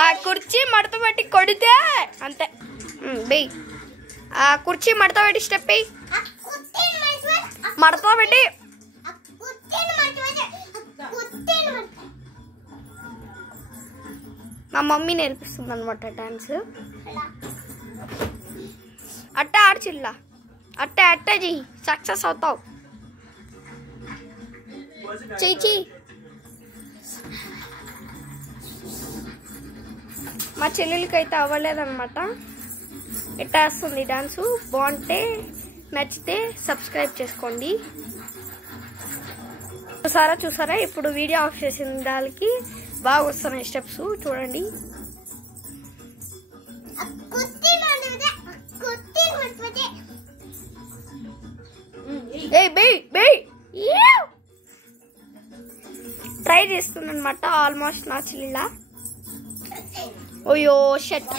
ఆ కుర్చీ మడత పెట్టి కొడితే అంతే బెయ్యి. ఆ కుర్చీ మడత పెట్టి స్టెప్ వెయ్యి. మడత పెట్టి మా మమ్మీ నేర్పిస్తుంది అనమాట డాన్స్. అట్ట ఆడ్చిల్లా అట్ట అట్ట చెయ్యి, సక్సెస్ అవుతావు. చెయ్యి. మా చెల్లెలకి అయితే అవ్వలేదన్నమాట. ఎట్టా వస్తుంది డాన్సు. బాగుంటే నచ్చితే సబ్స్క్రైబ్ చేసుకోండి. చూసారా ఇప్పుడు వీడియో ఆఫ్ చేసిన దానికి బాగా వస్తున్నాయి స్టెప్స్ చూడండి. ట్రై చేస్తుంది అనమాట ఆల్మోస్ట్ నా చెల్లెల. OYO shut